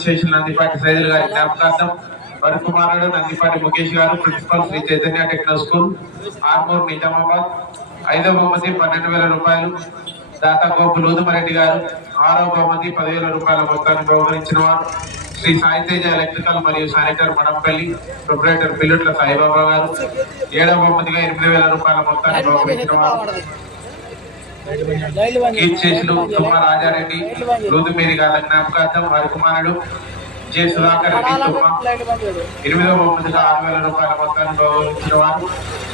Station Nandipati Saidulu గారి జ్ఞాపకార్థం వరకుమారుడు నందిపాటి ముఖేష్ గారు principal Sri Chaitanya techno school Armoor Nizamabad 5వ బహుమతి 12,000 రూపాయలు. దాతా గోపు లూదుమరెడ్డి గారు 6వ బహుమతి 10,000 రూపాయల మొత్తాన్ని బహుకరించిన వారు శ్రీ సాయితేజ ఎలక్ట్రికల్ మరియు శానిటర్ మడంపల్లి ప్రొపరేటర్ పిల్లుట్ల సాయిబాబా గారు. 7వ బహుమతిగా 8,000 రూపాయల మొత్తాన్ని బహుకరించిన వారు కీర్తిశేషులు తుమ్మ రాజారెడ్డి లూదుమేరి గారి జ్ఞాపకార్థం వారి కుమారుడు జె సుధాకర్ రెడ్డి తుమ్మ. 8వ బహుమతిగా 6,000 రూపాయల మొత్తాన్ని బహుకరించిన వారు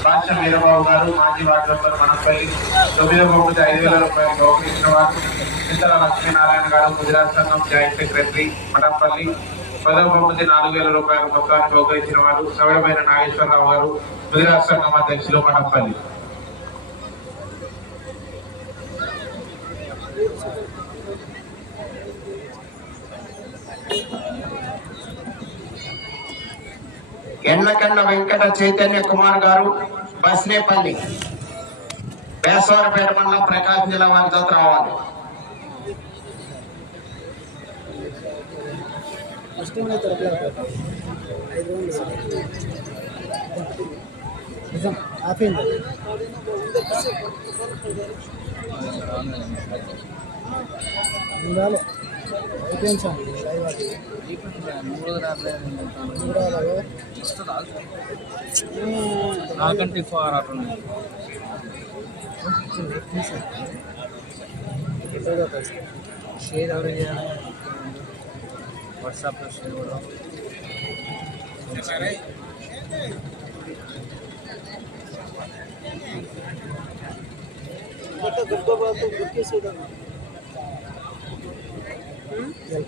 భాష వీరబాబు గారు మాజీ వార్డు మెంబర్ మడంపల్లి. 9వ బహుమతి 5,000 రూపాయలు బహుకరించిన వారు చింతల లక్ష్మీనారాయణ గారు గుజరాత్ సంఘం జాయింట్ సెక్రటరీ మడంపల్లి. 10వ బహుమతి 4,000 రూపాయల మొత్తాన్ని బహుకరించిన వారు సవడమైన నాగేశ్వరరావు గారు గుజరాత్ సంఘం అధ్యక్షులు మడంపల్లి. ఎన్నకండ వెంకట చైతన్య కుమార్ గారు బస్నేపల్లి బేసవారపేట మండలం ప్రకాశం జిల్లా వారి జత రావాలి. నాకంటే షేర్ ఎవరు చేయాలి వాట్సాప్లో షేర్ కూడా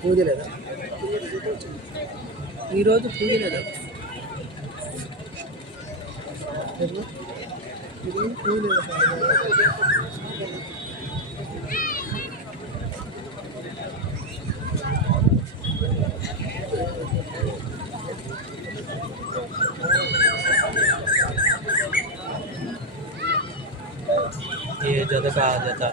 పూజ లేదా ఈరోజు పూజ లేదా పూజ లేదా ये ज़्यादा का आ जाता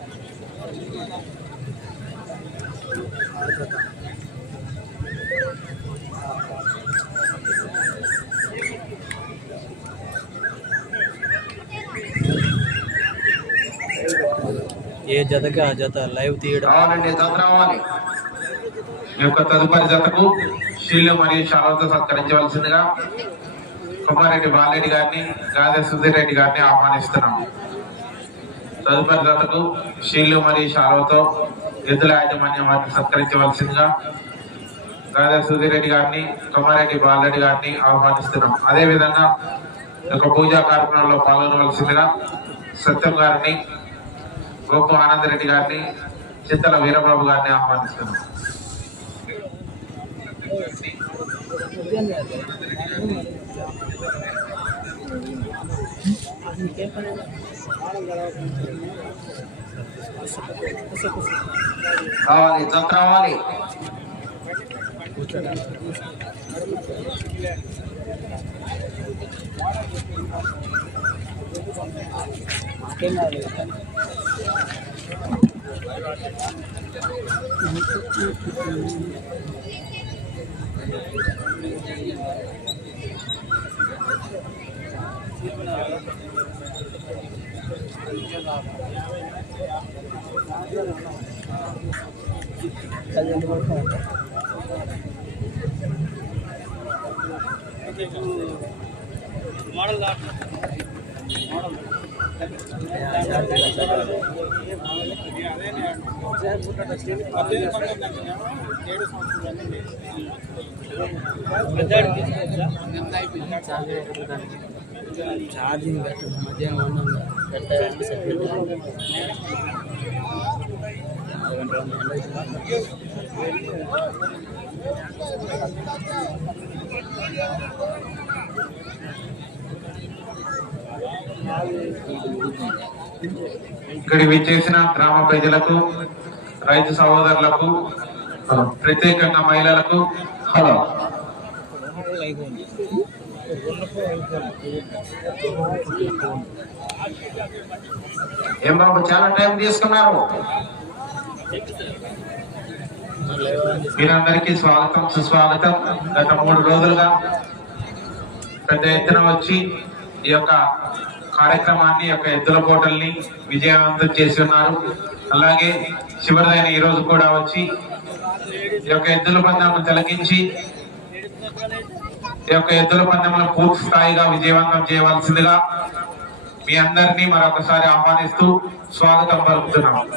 ఏ జతగా జత లైవ్ తీయడం రావాలి. ఈ యొక్క తదుపరి జతకు షీల్డ్ మరియు షాలతో సత్కరించవలసిందిగా కుమారెడ్డి బాలరెడ్డి గారిని గాదె సుధీర్ రెడ్డి గారిని ఆహ్వానిస్తున్నాం. తదుపరి జతకు షీల్డ్ మరియు షాలతో ఎద్దుల యాజమాన్యం వారిని సత్కరించవలసిందిగా గాదె సుధీర్ రెడ్డి గారిని కుమారెడ్డి బాలరెడ్డి గారిని ఆహ్వానిస్తున్నాం. అదేవిధంగా ఒక పూజా కార్యక్రమంలో పాల్గొనవలసిందిగా సత్యం గారిని గోపు ఆనందరెడ్డి గారిని చింతల వీరబాబు గారిని ఆహ్వానిస్తున్నాం. రావాలి జత రావాలి. మోడల్ ఛార్జింగ్ మధ్యాహ్నం ఇక్కడికి విచ్చేసిన గ్రామ ప్రజలకు, రైతు సహోదరులకు, ప్రత్యేకంగా మహిళలకు హలో. ఏం బాబు చాలా టైం తీసుకున్నారు. మీరందరికీ స్వాగతం సుస్వాగతం. గత 3 రోజులుగా పెద్ద ఎత్తున వచ్చి ఈ యొక్క కార్యక్రమాన్ని ఎద్దుల పోటల్ని విజయవంతం చేసి ఉన్నారు. అలాగే చివరిదైన ఈ రోజు కూడా వచ్చి ఈ యొక్క ఎద్దుల పందెం తిలకించి ఈ యొక్క ఎద్దుల పందెంలో పూర్తి స్థాయిగా విజయవంతం చేయవలసిందిగా మీ అందరినీ మరొకసారి ఆహ్వానిస్తూ స్వాగతం పలుకుతున్నాం.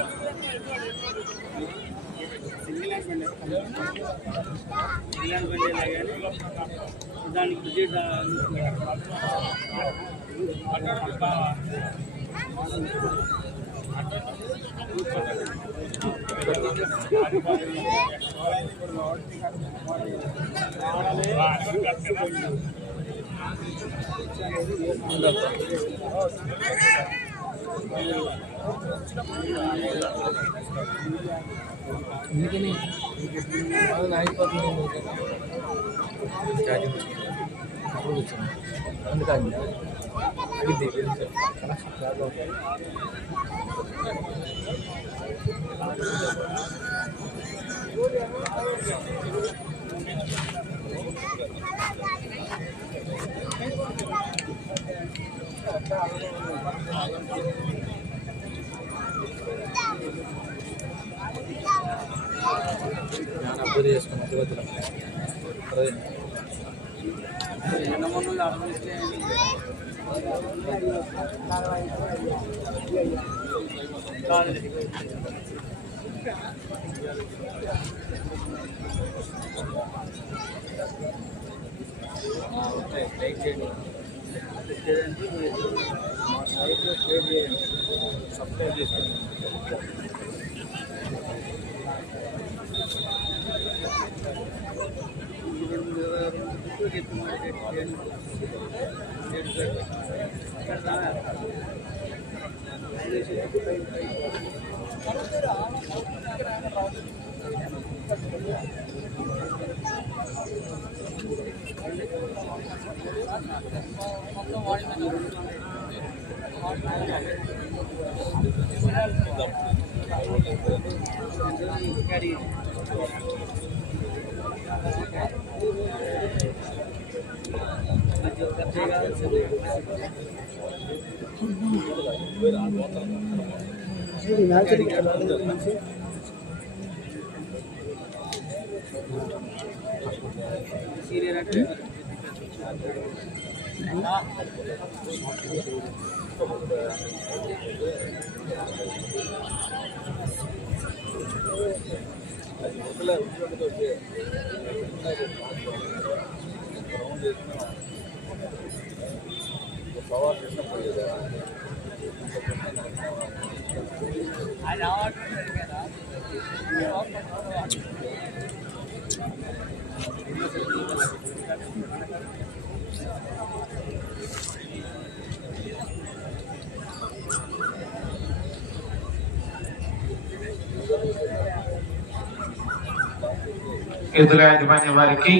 ఎద్దుల యాజమాన్యం వారికి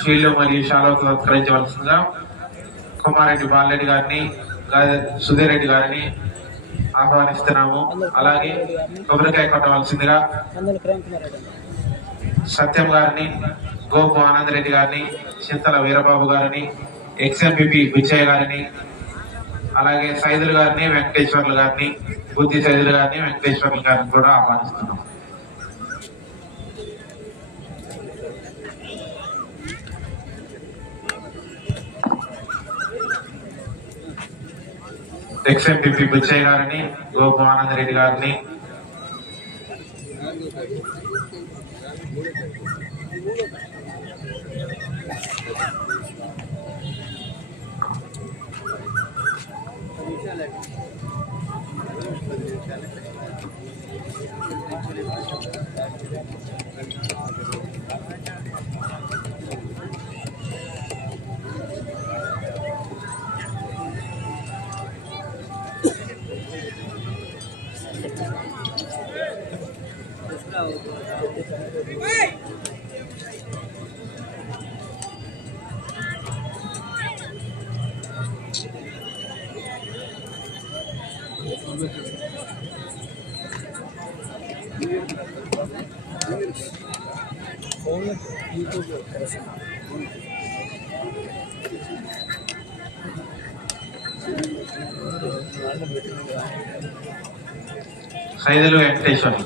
షీల్డ్ మరియు శాలువాతో సత్కరించవలసిందిగా కుమారెడ్డి బాలరెడ్డి గారిని సుధీర్ రెడ్డి గారిని ఆహ్వానిస్తున్నాము. అలాగే కొబ్బరికాయ కొట్టవలసిందిగా సత్యం గారిని, గోపు ఆనంద్ రెడ్డి గారిని, చింతల వీరబాబు గారిని, ఎక్స్ఎంపీపీ బిచ్చయ్య గారిని, అలాగే సైదులు గారిని, వెంకటేశ్వర్లు గారిని, బుద్ధి సైదులు గారిని, వెంకటేశ్వర్లు గారిని కూడా ఆహ్వానిస్తున్నాం. ఎక్స్ఎంపీపీ బిచ్చయ్య గారిని, గోపు ఆనంద్ రెడ్డి గారిని, సైదులు వెంకటేశ్వర్.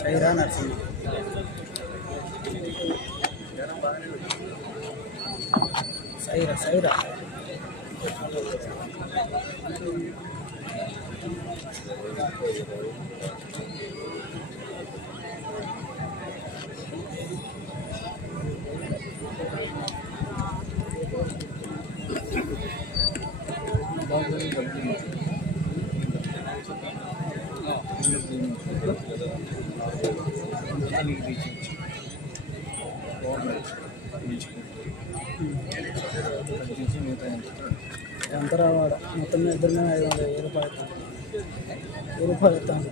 సైరా నరసింహ. సైరా ఎంత రావాడ మొత్తం ఇద్దరు 500 రూపాయలు ఇస్తాను.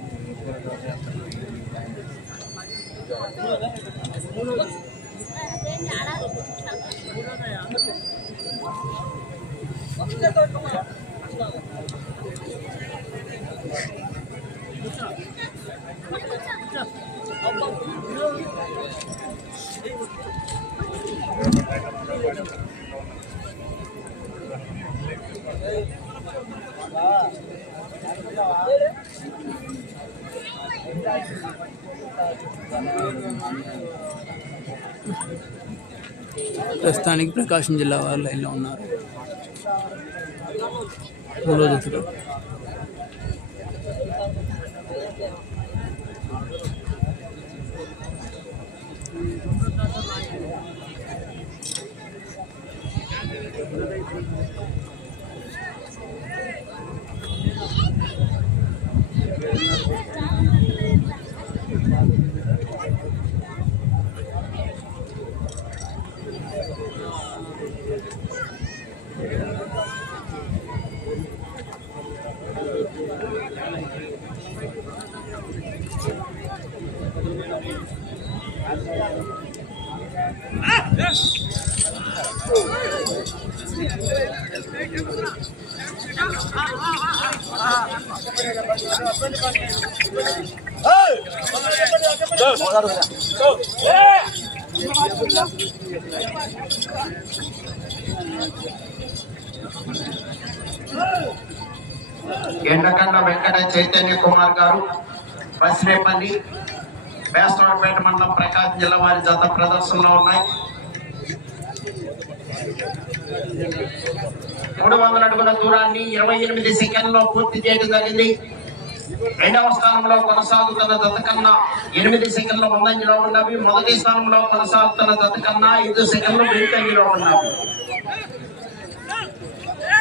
ప్రస్తుతానికి ప్రకాశం జిల్లా వారు లైన్లో ఉన్నారు. మూడో జతలో ఎండకండ వెంకట చైతన్య కుమార్ గారు బసిరేపల్లి బేస్తవాడపేట మండలం ప్రకాశం జిల్లా వారి జత ప్రదర్శనలో ఉన్నాయి. 300 అడుగుల దూరాన్ని 28 సెకండ్లో పూర్తి చేయడం జరిగింది. రెండవ స్థానంలో కొనసాగుతున్న జత కన్నా 8 సెకండ్ల ముందంజలో ఉన్నవి. మొదటి స్థానంలో కొనసాగుతున్న జత కన్నా 5 సెకండ్లు వెనుకంజలో ఉన్నవి.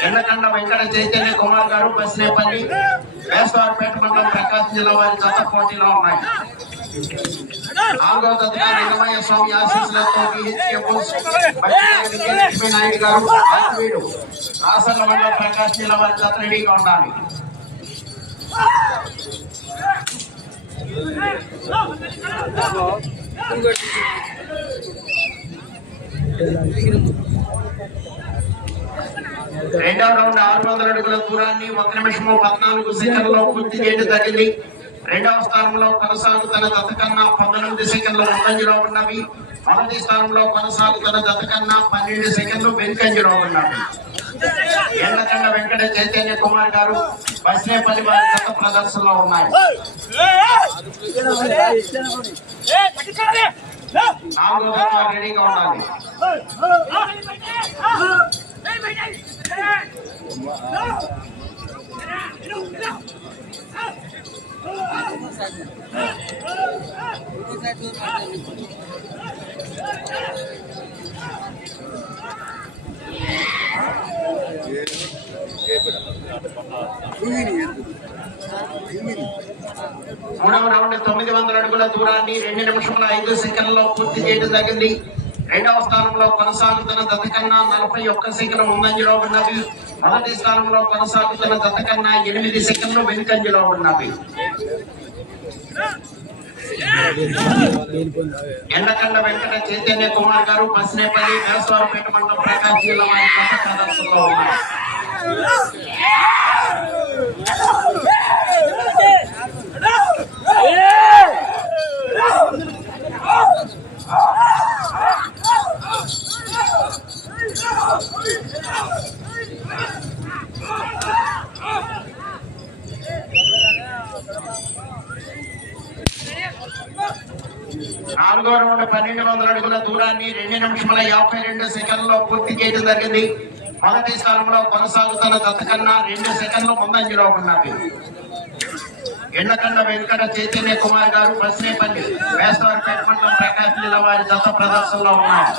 ఎండకండ వెంకట చైతన్య కుమార్ గారు బసిరేపల్లి బేస్తవాడపేట మండలం ప్రకాశం జిల్లా వారి జత పోటీలో ఉన్నాయి. 4వ జతగా నిన్నమయ్య స్వామి ఆశీస్సులతో నాయుడు గారు ఆత్మీయుడు రాసన్న మండలం ప్రకాశం జిల్లా వారి జత రెడీగా ఉండాలి. రెండవ రౌండ్ 600 అడుగుల దూరాన్ని 1 నిమిషం 14 సెకండ్లో పూర్తి చేయడం జరిగింది. రెండవ స్థానంలో కొనసాగుతున్న జత కన్నా 19 సెకండ్ల ముందంజలో ఉన్నవి. మొదటి స్థానంలో కొనసాగుతున్న జత కన్నా 12 సెకండ్లు వెనుకంజలో ఉన్నవి. ఎండకండ వెంకట చైతన్య కుమార్ గారు బస్నేపల్లి వారి గత ప్రదర్శనలో ఉన్నాయి. 4వ వారు రెడీగా ఉండాలి. మూడవ రౌండ్ 900 అడుగుల దూరాన్ని 2 నిమిషముల 5 సెకండ్లలో పూర్తి చేయడం జరిగింది. రెండవ స్థానంలో కొనసాగుతున్న జత కన్నా 41 సెకండ్ల ముందంజలో ఉన్నవి. మొదటి స్థానంలో కొనసాగుతున్న జత కన్నా 8 సెకండ్లు వెనుకంజలో ఉన్నవి. ఎండకండ వెంకట చైతన్య కుమార్ గారు బస్నేపల్లి వేసవరపేట మండలం ప్రకాశం జిల్లా వారి గత ప్రదర్శనలో ఉన్నారు. నాలుగో రౌండ్ 1200 అడుగుల దూరాన్ని 2 నిమిషముల 52 సెకండ్లలో పూర్తి చేయడం జరిగింది. మొదటి స్థానంలో కొనసాగుతున్న జత కన్నా 2 సెకండ్లు ముందంజలో ఉన్నవి. ఎండకండ వెంకట చైతన్య కుమార్ గారు బస్నేపల్లి వేసవరపేట మండలం ప్రకాశం జిల్లా వారి గత ప్రదర్శనలో ఉన్నారు.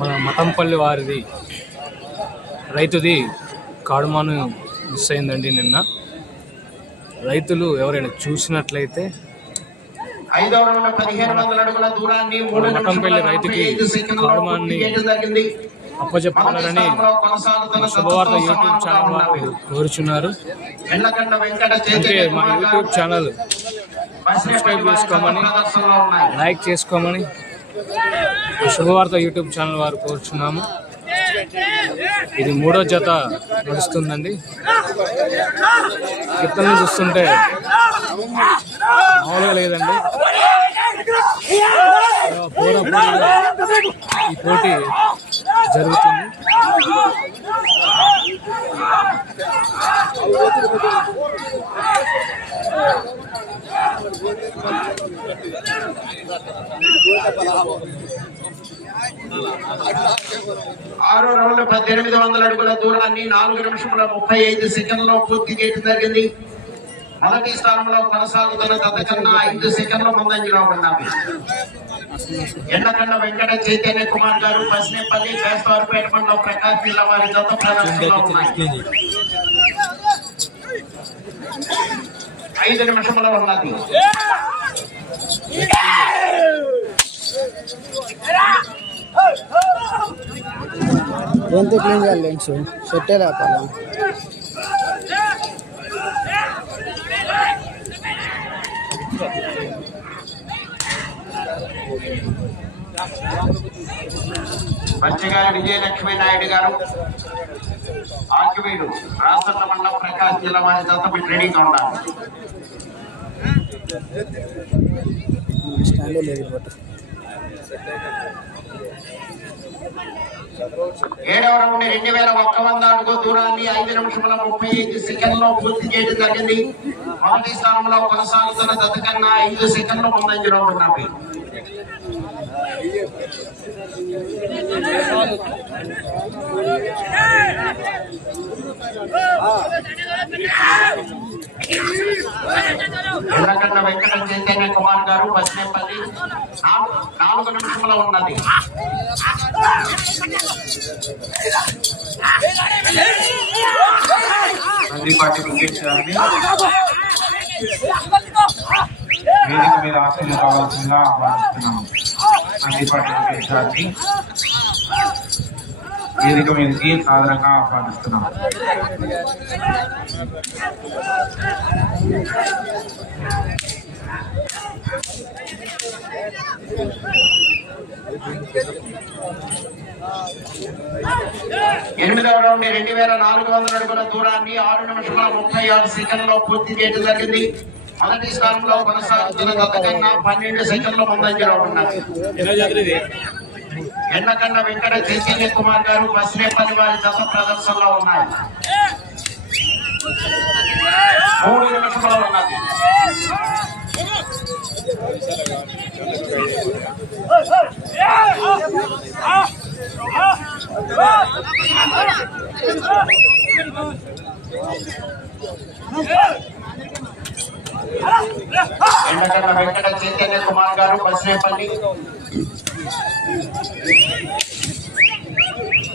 మన మతంపల్లి వారిది రైతుది కాడుమాను మిస్ అయిందండి నిన్న. రైతులు ఎవరైనా చూసినట్లయితే మతంపల్లి రైతుకి కాడుమాన్ని అప్పచెప్పాలని శుభవార్త యూట్యూబ్ ఛానల్ వారు కోరుచున్నారు. అంటే మా యూట్యూబ్ ఛానల్ సబ్స్క్రైబ్ చేసుకోమని, లైక్ చేసుకోమని శుభవార్త యూట్యూబ్ ఛానల్ వారు కోరుచున్నాము. ఇది 3వ జత నడుస్తుందండి. కిత్తలను చూస్తుంటే మామూలుగా లేదండి. ఈ పోటీ జరుగుతుంది. ఆరో రౌండ్ 1800 అడుగుల దూరాన్ని 4 నిమిషముల 35 సెకండ్లలో పూర్తి చేయడం జరిగింది. మొదటి స్థానంలో కొనసాగుతున్న జత కన్నా 5 సెకండ్ల ముందంజలో ఉన్నవి. ఎండకండ వెంకట చైతన్య కుమార్ గారు బస్నేపల్లి వేసవరపేట మండలం ప్రకాశం జిల్లా వారి గత ప్రదర్శనలో ఉన్నాయి. 5 నిమిషముల ఉన్నది. ఎంత క్లీన్ చేయాలి లెన్స్ సెట్టే రాపాలా. మంచిగారి విజయలక్ష్మీ నాయుడు గారు ఆకివీడు రాష్ట్ర మండలం ప్రకాశం జిల్లా వారి జత పెట్టి రెడీగా ఉన్నారు. స్టాండ్ లేదు. 7వ రౌండ్ 2100 అడుగు దూరాన్ని 5 నిమిషముల 35 సెకండ్లలో పూర్తి చేయడం జరిగింది. మొదటి స్థానంలో కొనసాగుతున్న జత కన్నా 5 సెకండ్లు ముందంజలో ఉన్నవి. ఎండకండ వెంకట చైతన్య కుమార్ గారు బస్నేపల్లి 4 నిమిషముల ఉన్నది. నందిపాటి క్రికెట్ గారిని వేదిక మీద ఆశలు కావాల్సిందిగా ఆహ్వానిస్తున్నాము. నందిపాటి క్రికెట్ గారిని వేదిక మీదకి సాధారణంగా ఆహ్వానిస్తున్నాము. ఎనిమిదవ రౌండ్ 2400 అడుగుల దూరాన్ని 6 నిమిషముల 36 సెకండ్లో పూర్తి చేయడం జరిగింది. మొదటి స్థానంలో కొనసాగుతున్న గత కన్నా 12 సెకండ్ల ముందంజలో ఉన్నారు. ఎండకండ వెంకట చైతన్య కుమార్ గారు బస్నేపల్లి వారి జత ప్రదర్శనలో ఉన్నాయి. 3 నిమిషంలో ఉన్నది. ఎండకండ వెంకట చైతన్య కుమార్ గారు బస్నేపల్లి,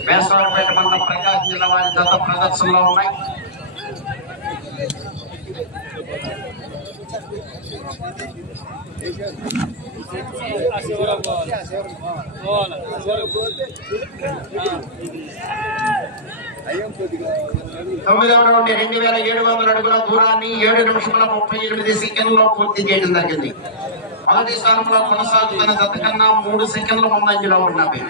వేసవరపేట మండలం ప్రకాశం జిల్లా వారి జత ప్రదర్శనలో ఉన్నాయి. తొమ్మిదవ రౌండ్ 2700 అడుగుల దూరాన్ని 7 నిమిషముల 38 సెకండ్లో పూర్తి చేయడం జరిగింది. మొదటి స్థానంలో కొనసాగుతున్న జత కన్నా 3 సెకండ్ల ముందంజలో ఉన్నవి.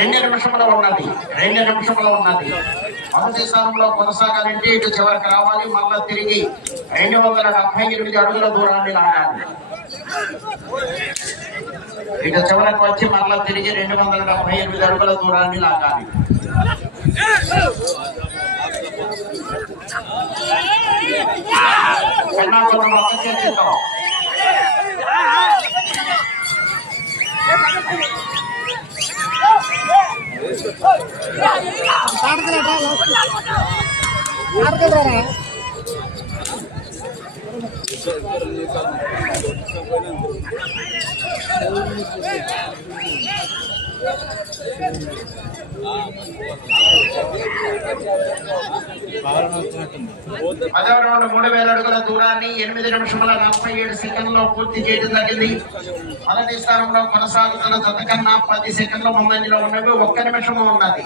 2 నిమిషముల ఉన్నది. మొదటి స్థానంలో కొనసాగాలంటే ఇటు చివరికి రావాలి, మళ్ళా తిరిగి 278 అడుగుల దూరాన్ని లాగాలి. ఇటు చివరకు వచ్చి మళ్ళా తిరిగి 278 అడుగుల దూరాన్ని లాగాలి. కన్నా కొంచెం ఒక్క చేతితో పదవ రౌండ్ 3000 అడుగుల దూరాన్ని 8 నిమిషముల 47 సెకండ్లో పూర్తి చేయడం జరిగింది. మొదటి స్థానంలో కొనసాగుతున్న జత కన్నా 10 సెకండ్ల ముందంజలో ఉన్నవి. 1 నిమిషము ఉన్నది.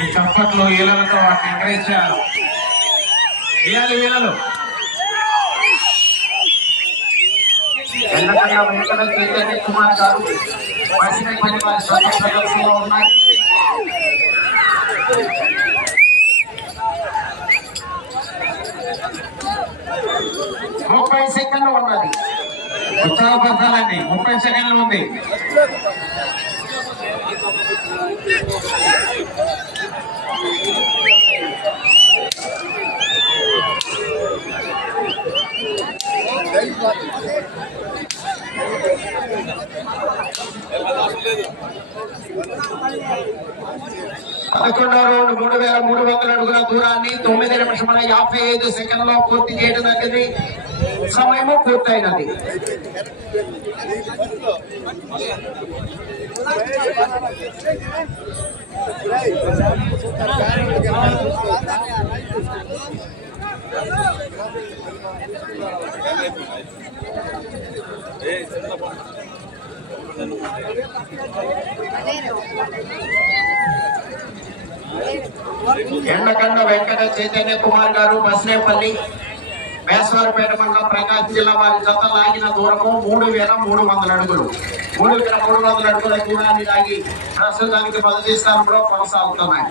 ఈ చప్పట్లు ఈలలతో వాటిని ఎంకరేజ్ చేయాలి. వీలలు ఎండకండ వెంకట చైతన్య కుమార్ గారు బస్నేపల్లి వారి జత ప్రదర్శనలో ఉన్నాయి. ముప్పై సెకండ్లు ఉన్నది. ఉత్సాహపరచాలండి. 30 సెకండ్లు ఉంది. పదకొండవ రౌండ్ 3300 అడుగుల దూరాన్ని 9 నిమిషముల 55 సెకండ్లో పూర్తి చేయడం జరిగింది. సమయము పూర్తయినది. ఎండకండ వెంకట చైతన్య కుమార్ గారు బస్నేపల్లి, వేసవరపేట మండలం ప్రకాశం జిల్లా వారి జత లాగిన దూరము 3300 అడుగులు. 3300 అడుగుల దూరాన్ని లాగి ప్రస్తుతానికి మొదటి స్థానంలో కొనసాగుతున్నాయి.